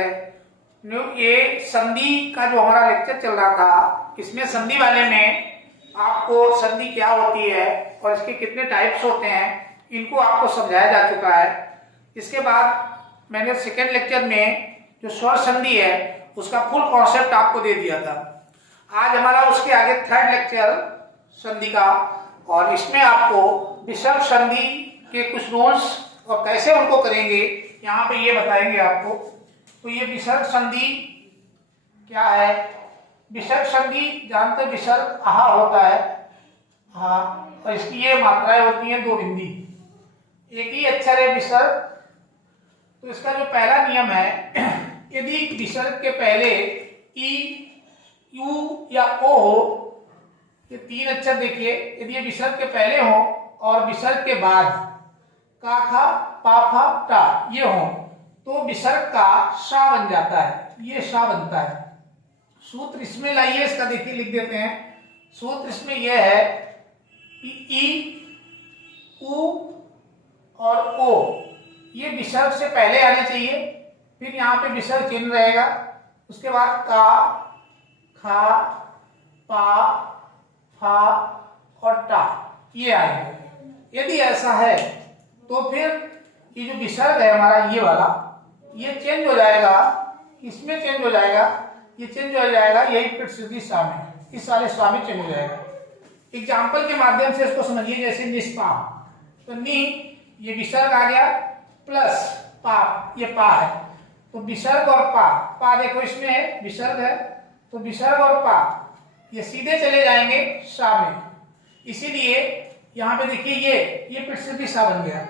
है। ये संधि का जो हमारा लेक्चर चल रहा था, इसमें संधि वाले में आपको संधि क्या होती है और इसके कितने टाइप्स होते हैं, इनको आपको समझाया जा चुका है। इसके बाद मैंने सेकेंड लेक्चर में जो स्वर संधि है उसका फुल कॉन्सेप्ट आपको दे दिया था। आज हमारा उसके आगे थर्ड लेक्चर संधि का, और इसमें आपको विसर्ग संधि के कुछ रूल्स और कैसे उनको करेंगे यहाँ पे ये बताएंगे आपको। तो ये विसर्ग संधि क्या है? विसर्ग संधि जानते, विसर्ग आहा होता है, हाँ, और इसकी ये मात्राएं होती हैं दो बिंदी, एक ही अक्षर है विसर्ग। तो इसका जो पहला नियम है, यदि विसर्ग के पहले ई, यू या ओ हो, ये तीन अक्षर देखिए, यदि ये विसर्ग के पहले हो और विसर्ग के बाद का, खा, पा, फा, टा ये हो, तो विसर्ग का शा बन जाता है, ये शा बनता है। सूत्र इसमें लाइए, इसका देखिए लिख देते हैं। सूत्र इसमें यह है कि ई, उ और ओ ये विसर्ग से पहले आने चाहिए, फिर यहाँ पे विसर्ग चिन्ह रहेगा, उसके बाद का, खा, पा, फा और टा ये आएगा। यदि ऐसा है तो फिर ये जो विसर्ग है हमारा ये वाला, ये चेंज हो जाएगा, इसमें चेंज हो जाएगा, ये चेंज हो जाएगा, यही प्रसिद्धि सा में, इस वाले स्वा में चेंज हो जाएगा। एग्जाम्पल के माध्यम से इसको समझिए, जैसे निष्पा, तो नी ये विसर्ग आ गया प्लस पा, ये पा है, तो विसर्ग और पा देखो इसमें है, विसर्ग है, तो विसर्ग और पा ये सीधे चले जाएंगे सा में, इसीलिए यहाँ पे देखिए ये प्रसिद्धि सा बन गया।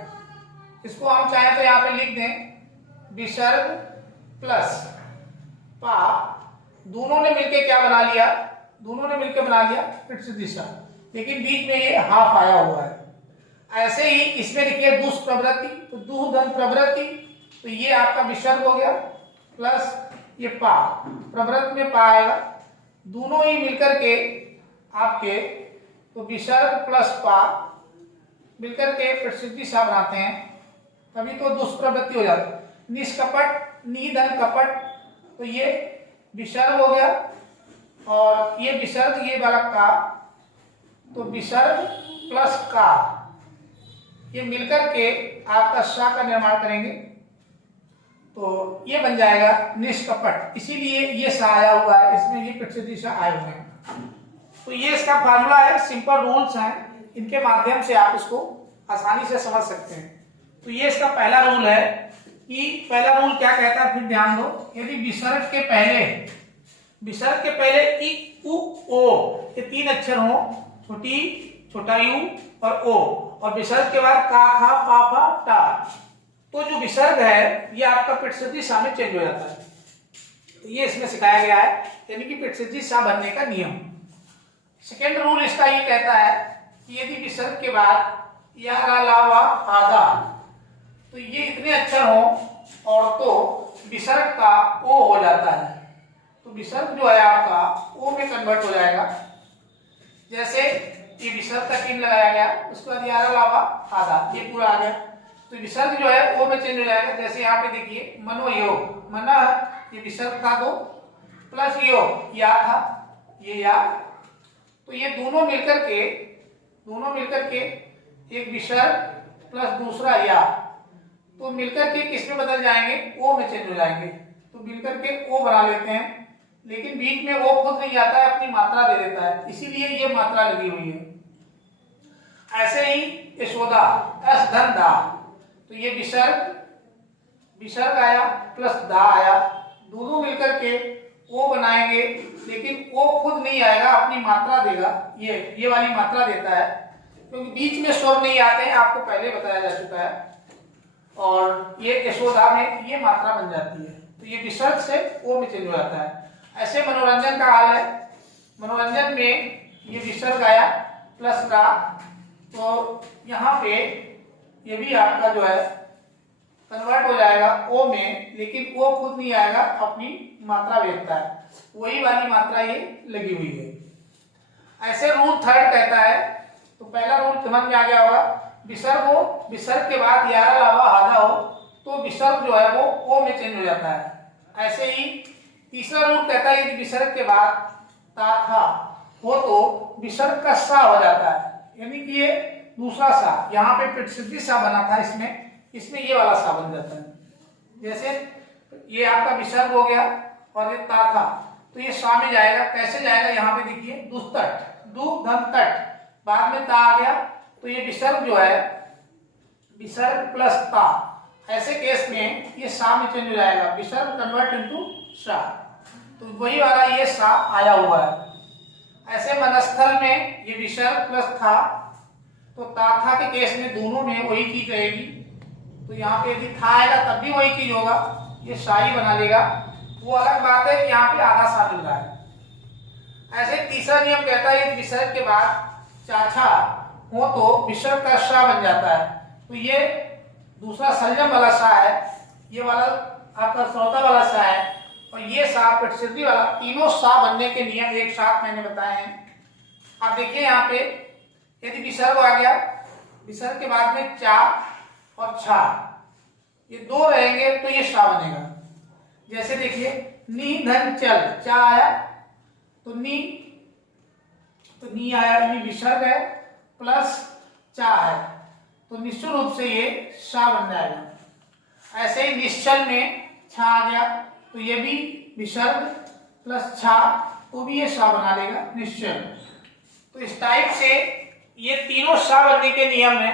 इसको हम चाहे तो यहाँ पे लिख दें विसर्ग प्लस पा, दोनों ने मिलके क्या बना लिया, दोनों ने मिलकर बना लिया प्रसिद्धि सा, लेकिन बीच में ये हाफ आया हुआ है। ऐसे ही इसमें देखिए दुष्प्रवृत्ति, तो दुह धन प्रवृत्ति, तो ये आपका विसर्ग हो गया प्लस ये पा, प्रवृत्ति में पा आएगा, दोनों ही मिलकर के आपके, तो विसर्ग प्लस पा मिलकर के प्रसिद्धि सा बनाते हैं, तभी तो दुष्प्रवृत्ति हो जाती है। निष्कपट, निधन कपट, तो ये विसर्ग हो गया और ये विसर्ग ये वाला का, तो विसर्ग प्लस का ये मिलकर के आपका सा का निर्माण करेंगे, तो ये बन जाएगा निष्कपट, इसीलिए ये सा आया हुआ है, इसमें ये प्रसिद्धि सा आए हुए हैं। तो ये इसका फार्मूला है, सिंपल रूल्स हैं, इनके माध्यम से आप इसको आसानी से समझ सकते हैं। तो ये इसका पहला रूल है कि पहला रूल क्या कहता है, फिर ध्यान दो, यदि विसर्ग के पहले ई, उ, ओ ये तीन अक्षर हो, छोटा यू और ओ, और विसर्ग के बाद का, खा, पा, फा, टा, तो जो विसर्ग है ये आपका प्रसिद्धि सा में चेंज हो जाता है। तो ये इसमें सिखाया गया है, यानी कि प्रसिद्धि सा बनने का नियम। सेकेंड रूल इसका ये कहता है कि यदि विसर्ग के बाद या, रा, ला, वा, आधा, तो ये इतने अक्षर हो और तो विसर्ग का ओ हो जाता है, तो विसर्ग जो है आपका ओ में कन्वर्ट हो जाएगा। जैसे ये विसर्ग का चिन्ह लगाया गया, उसके बाद या, रा, ला, वा, आधा, ये पूरा आ गया, तो विसर्ग जो है ओ में चेंज हो जाएगा। जैसे यहाँ पे देखिए मनोयोग, मना ये विसर्ग था दो, प्लस योग या था, ये या, तो ये दोनों मिलकर के एक विसर्ग प्लस दूसरा या, तो मिलकर के किस में बदल जाएंगे, ओ में चेंज हो जाएंगे, तो मिलकर के ओ बना लेते हैं, लेकिन बीच में ओ खुद नहीं आता है, अपनी मात्रा दे देता है, इसीलिए ये मात्रा लगी हुई है। ऐसे ही यशोदा, एस धन दा, तो ये विसर्ग आया प्लस दा आया, दोनों मिलकर के ओ बनाएंगे, लेकिन ओ खुद नहीं आएगा, अपनी मात्रा देगा, ये वाली मात्रा देता है, क्योंकि बीच में स्वर नहीं आते हैं, आपको पहले बताया जा चुका है, और ये यशोदा में ये मात्रा बन जाती है, तो ये विसर्ग से ओ में चेंज हो जाता है। ऐसे मनोरंजन का हाल है, मनोरंजन में ये विसर्ग आया प्लस का, तो यहाँ पे ये भी आपका जो है कन्वर्ट हो जाएगा ओ में, लेकिन ओ खुद नहीं आएगा, अपनी मात्रा भेजता है, वही वाली मात्रा ये लगी हुई है। ऐसे रूल थर्ड कहता है, तो पहला रूल समझ में आ गया होगा, विसर्ग हो, विसर्ग के बाद या, रा, ला, वा, आधा हो, तो विसर्ग जो है वो ओ में चेंज हो जाता है। ऐसे ही तीसरा रूल कहता है यदि विसर्ग के बाद ता था हो तो विसर्ग का सा हो जाता है, यानी कि ये दूसरा सा, यहाँ पे पिटसिद्धि सा बना था इसमें ये वाला सा बन जाता है। जैसे ये आपका विसर्ग हो गया और ये ता था, तो ये सा में जाएगा। कैसे जाएगा, यहाँ पे देखिए दुस्तट, दु धन तट, बाद में ता आ गया, तो ये विसर्ग जो है विसर्ग प्लस ता, ऐसे केस में ये सा में चेंज हो जाएगा, विसर्ग कन्वर्ट इनटू सा, तो वही वाला ये सा आया हुआ है। ऐसे मनस्थल में ये विसर्ग प्लस था, तो ता था के केस में दोनों में वही चीज रहेगी, तो यहाँ पे यदि था आएगा तब भी वही चीज होगा, ये शाही बना लेगा। वो अलग बात है कि यहाँ पे आधा सा मिल रहा है। ऐसे तीसरा नियम कहता है यदि विसर्ग के बाद चाछा हो तो विसर्ग का सा बन जाता है, तो ये दूसरा संयम वाला सा है, ये वाला आपका श्रोता वाला सा है, और ये सा पिटसिद्धि वाला, तीनों सा बनने के नियम एक साथ मैंने बताए हैं। आप देखिए यहाँ पे यदि विसर्ग आ गया, विसर्ग के बाद में चा और छा, ये दो रहेंगे तो ये सा बनेगा। जैसे देखिए नी धन चल, चा आया तो नी आया, यानी विसर्ग है प्लस चा है, तो निश्चित रूप से ये सा बन जाएगा। ऐसे ही निश्चल में छा आ गया, तो ये भी विसर्ग प्लस छा, तो भी ये सा बना लेगा निश्चल। तो इस टाइप से ये तीनों सा बनने के नियम है।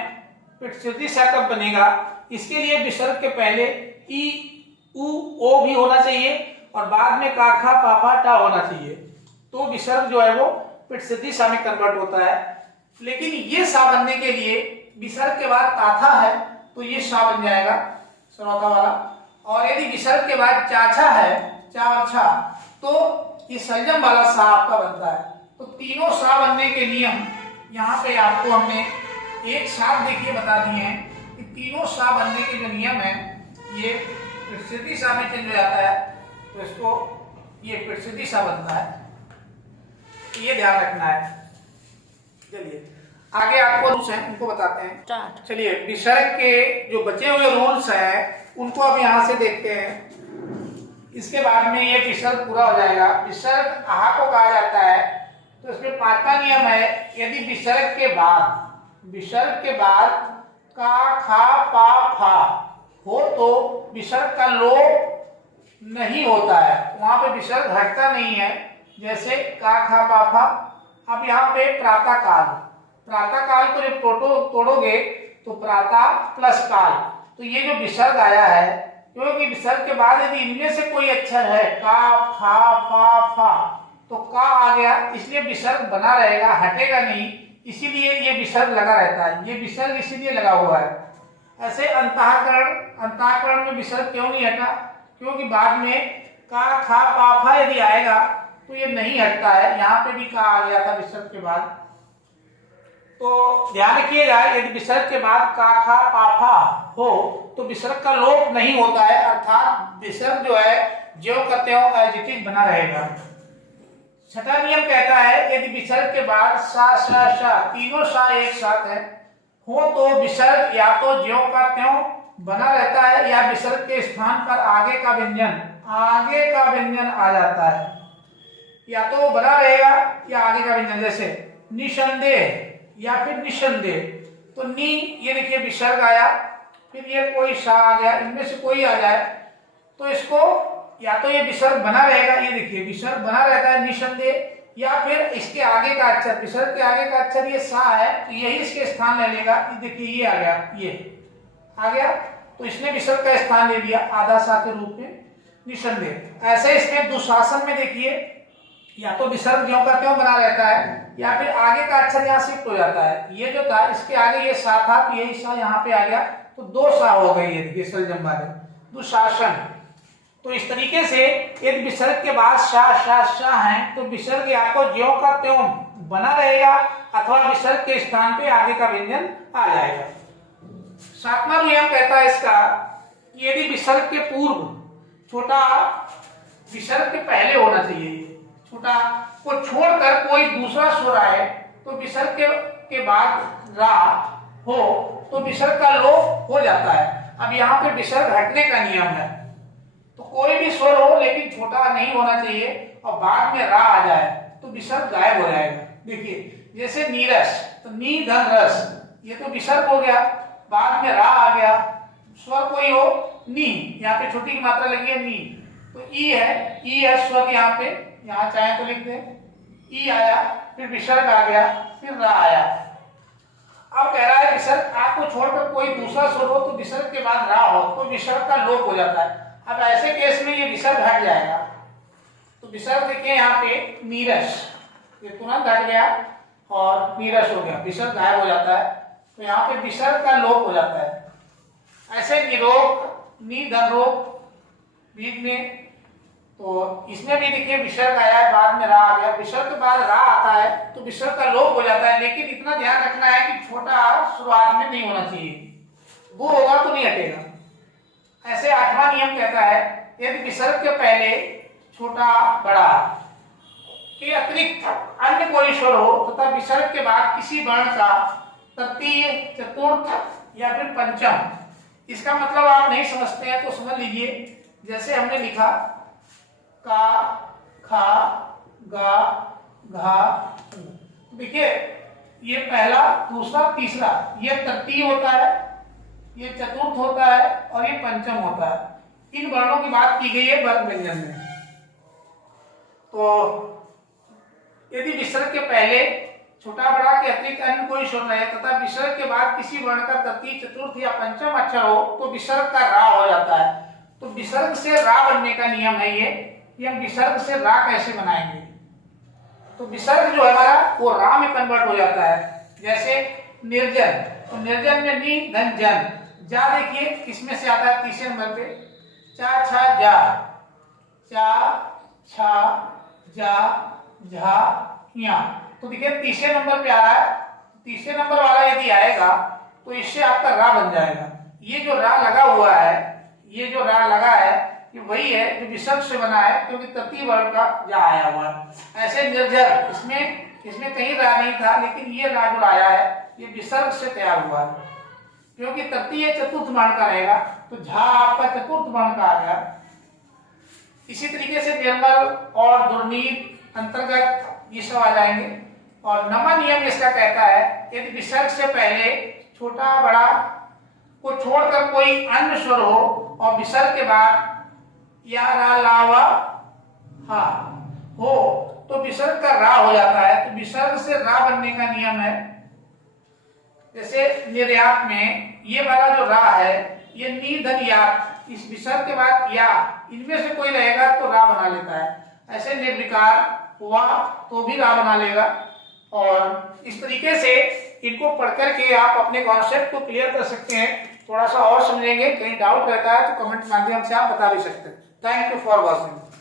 पिटसिद्धि सा कब बनेगा, इसके लिए विसर्ग के पहले ई उ ओ भी होना चाहिए और बाद में का खा पापा टा होना चाहिए, तो विसर्ग जो है वो पिटसिद्धि सा में कन्वर्ट होता है। लेकिन ये सा बनने के लिए विसर्ग के बाद ताथा है तो ये सा बन जाएगा श्रोता वाला, और यदि विसर्ग के बाद चाछा है, चा और छा, तो ये संयम वाला सा आपका बनता है। तो तीनों सा बनने के नियम यहाँ पे आपको हमने एक साथ देखिए बता दिए हैं कि तीनों सा बनने के जो नियम है ये पिटसिद्धि सा में चेंज हो जाता है, तो इसको ये पिटसिद्धि सा बनता है, ये ध्यान रखना है। चलिए आगे आपको रूल्स हैं उनको बताते हैं। चलिए विसर्ग के जो बचे हुए रूल्स हैं उनको अब यहाँ से देखते हैं, इसके बाद में ये विसर्ग पूरा हो जाएगा। विसर्ग आहा को कहा जाता है, तो इसमें पांचवा नियम है यदि विसर्ग के बाद का खा पा फा हो तो विसर्ग का लोप नहीं होता है, वहां पे विसर्ग हटता नहीं है। जैसे का खा पा फा, अब यहाँ पे प्रातः काल को जब तोड़ोगे तो प्रातः प्लस काल, तो ये जो विसर्ग आया है, क्योंकि विसर्ग के बाद यदि इनमें से कोई अक्षर है का खा पा फा, तो का आ गया, इसलिए विसर्ग बना रहेगा, हटेगा नहीं, इसीलिए ये विसर्ग लगा रहता है। ये विसर्ग इसीलिए लगा हुआ है। ऐसे अंतःकरण में विसर्ग क्यों नहीं हटा, क्योंकि बाद में का खा पा फा यदि आएगा तो ये नहीं हटता है। यहाँ पे भी का आ गया था विसर्ग के बाद, तो ध्यान रखिएगा यदि विसर्ग के बाद का खा पा फा हो तो विसर्ग का लोप नहीं होता है, अर्थात विसर्ग जो है ज्यों का त्यों एज इट इज बना रहेगा। छठा नियम कहता है यदि विसर्ग के बाद सा सा सा तीनों सा एक साथ है हो तो विसर्ग या तो ज्यों का त्यों बना रहता है या विसर्ग के स्थान पर आगे का व्यंजन आ जाता है, या तो बना रहेगा या आगे का व्यंजन, जैसे निसंदेह या फिर निसंदेह। तो नी ये देखिए विसर्ग आया, फिर ये कोई सा आ गया, इनमें से कोई आ जाए तो इसको या तो ये विसर्ग बना रहेगा, ये देखिए विसर्ग बना रहता है निसंदेह, या फिर इसके आगे का अक्षर, विसर्ग के आगे का अक्षर ये सा है तो यही इसके स्थान ले लेगा। देखिए ये आ गया, ये आ गया, तो इसने विसर्ग का स्थान ले लिया आधा सा के रूप में निसंदेह। ऐसे इसमें दुशासन में देखिए या तो विसर्ग ज्यों का त्यों बना रहता है या फिर आगे का अक्षर यहाँ शिफ्ट हो जाता है। ये जो था इसके आगे ये सा था तो यही सा यहाँ पे आ गया, तो दो सा हो गई है देखिए सलजम वाले दुशासन। तो इस तरीके से यदि विसर्ग के बाद सा है तो विसर्ग या तो ज्यों का त्यों बना रहेगा अथवा विसर्ग के स्थान पे आगे का व्यंजन आ जाएगा। सातवां नियम कहता है इसका कि यदि विसर्ग के पूर्व छोटा विसर्ग के पहले होना चाहिए, छोटा को छोड़कर कोई दूसरा स्वर आए तो विसर्ग के बाद रा हो तो विसर्ग का लोप हो जाता है। अब यहाँ पे विसर्ग हटने का नियम है, तो कोई भी स्वर हो लेकिन छोटा नहीं होना चाहिए और बाद में रा आ जाए तो विसर्ग गायब हो जाएगा। देखिए जैसे नीरस, तो नी धन रस, ये तो विसर्ग हो गया, बाद में रा आ गया, स्वर कोई हो नी, यहाँ पे छोटी की मात्रा लगी है नी, तो ई है स्वर यहाँ पे, यहाँ चाहे तो लिख दें ई आया, फिर विसर्ग आ गया, फिर रा आया। अब कह रहा है विसर्ग आ को छोड़कर कोई दूसरा स्वर हो तो विसर्ग के बाद रा हो तो विसर्ग का लोप हो जाता है। अब ऐसे केस में ये विसर्ग हट जाएगा, तो विसर्ग देखिए यहाँ पे नीरस, ये तुरंत हट गया और नीरस हो गया, विसर्ग गायब हो जाता है, तो यहाँ पे विसर्ग का लोप हो जाता है। ऐसे निरोग, नी धन रोग बीच में, तो इसमें भी देखिए विसर्ग आया है, बाद में रा आ गया, विसर्ग के बाद रा आता है तो विसर्ग का लोप हो जाता है। लेकिन इतना ध्यान रखना है कि छोटा शुरुआत में नहीं होना चाहिए, वो होगा तो नहीं हटेगा। ऐसे 8वां नियम कहता है यदि विसर्ग के पहले छोटा बड़ा के अतिरिक्त अन्य कोई स्वर हो तथा विसर्ग के बाद किसी वर्ण का तृतीय, चतुर्थ या फिर पंचम, इसका मतलब आप नहीं समझते हैं तो समझ लीजिए। जैसे हमने लिखा का, खा, गा, घा, देखिए ये पहला, दूसरा, तीसरा, ये तृतीय होता है, ये चतुर्थ होता है और ये पंचम होता है। इन वर्णों की बात की गई है वर्ग व्यंजन में। तो यदि विसर्ग के पहले छोटा बड़ा के अतिरिक्त अन्य कोई स्वर रहे तथा विसर्ग के बाद किसी वर्ण का तृतीय, चतुर्थ या पंचम अक्षर हो तो विसर्ग का रा हो जाता है। तो विसर्ग से रा बनने का नियम है ये हम विसर्ग से रा कैसे बनाएंगे। तो विसर्ग जो है हमारा वो रा में कन्वर्ट हो जाता है। जैसे निर्जन, तो निर्जन में नी धन जन, जा देखिए किसमें से आता है, तीसरे नंबर पे, चा छा जा, चा छा जा झा या, तो देखिए तीसरे नंबर पे आ रहा है, तीसरे नंबर वाला यदि आएगा तो इससे आपका रा बन जाएगा। ये जो रा लगा हुआ है, ये जो रा लगा है ये वही है जो विसर्ग से बना है, क्योंकि तृतीय वर्ण का जा आया हुआ है। ऐसे निर्जर, इसमें कहीं रा नहीं था, लेकिन ये रा जो आया है ये विसर्ग से तैयार हुआ है, क्योंकि तृतीय चतुर्थ वर्ण का रहेगा, तो झा आपका चतुर्थ वर्ण का आ गया। इसी तरीके से निर्मल और दुर्नीत अंतर्गत ये सब आ जाएंगे। और नवा नियम इसका कहता है यदि विसर्ग से पहले छोटा बड़ा को छोड़कर कोई अन्य स्वर हो और विसर्ग के बाद या रा ला वा हा हो तो विसर्ग का रा हो जाता है। तो विसर्ग से रा बनने का नियम है। जैसे निर्यात में ये वाला जो रा है ये नी धन यात, इस विसर्ग के बाद या, इनमें से कोई रहेगा तो रा बना लेता है। ऐसे निर्विकार हुआ तो भी रा बना लेगा। और इस तरीके से इनको पढ़ करके आप अपने कॉन्सेप्ट को क्लियर कर सकते हैं। थोड़ा सा और समझेंगे, कहीं डाउट रहता है तो कमेंट माध्यम से आप बता भी सकते हैं। Thank you for watching.